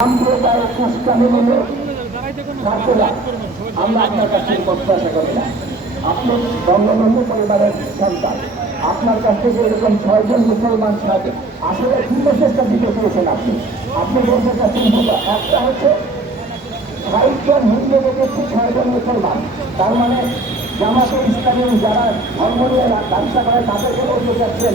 সাম্প্রদায়িক উস্কানিমূলে ছাত্ররা আমরা আপনার কাছে প্রত্যাশা করি না আপনি বঙ্গবন্ধু পরিবারের সন্তান আপনার কাছ থেকে এরকম ছয়জন মুসলমান সাথে আসলে কি মেসেজটা দিতে চেয়েছেন আপনি আপনি বলতে চাচ্ছেন। একটা হচ্ছে ষাটজন হিন্দু দেখেছি ছয়জন মুসলমান তার মানে জামাতে ইসলামী যারা ধর্ম নিয়ে ব্যবসা করে তাদেরকে বলতে চাচ্ছেন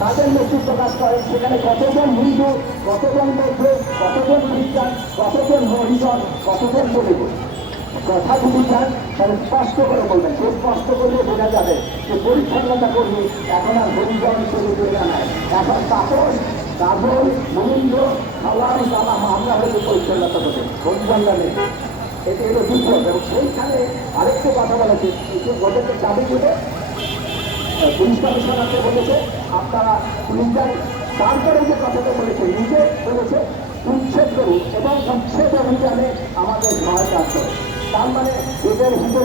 তাদের লিস্টে প্রকাশ করেন সেখানে কতজন হিন্দু, কতজন বৌদ্ধ, কতজন খ্রিস্টান, কতজন হরিজন কতজন দলিত কথা যদি চান তাহলে স্পষ্ট করে বলবেন। সে স্পষ্ট করলে বোঝা যাবে যে পরিচ্ছন্নতা করবে, এখন আর হরিজন দলিত জানায় এখন তাপস কাজল মনীন্দ্র খাওয়ার জামা আমরা হয়তো পরিচ্ছন্নতা করবে। হরিজনরা নেই এটা হলো বিপদ এবং সেইখানে আরেকটু কথা বলেছে, যে গোটাকে চাবি দিবে পুলিশ কমিশনারকে বলেছে, আপনারা পুলিশদের তারপরে বলেছে, নিজে বলেছে, উচ্ছেদ করুন এবং উচ্ছেদ অভিযানে আমাদের সহায়তা করুন তার মানে এদের ভিতরে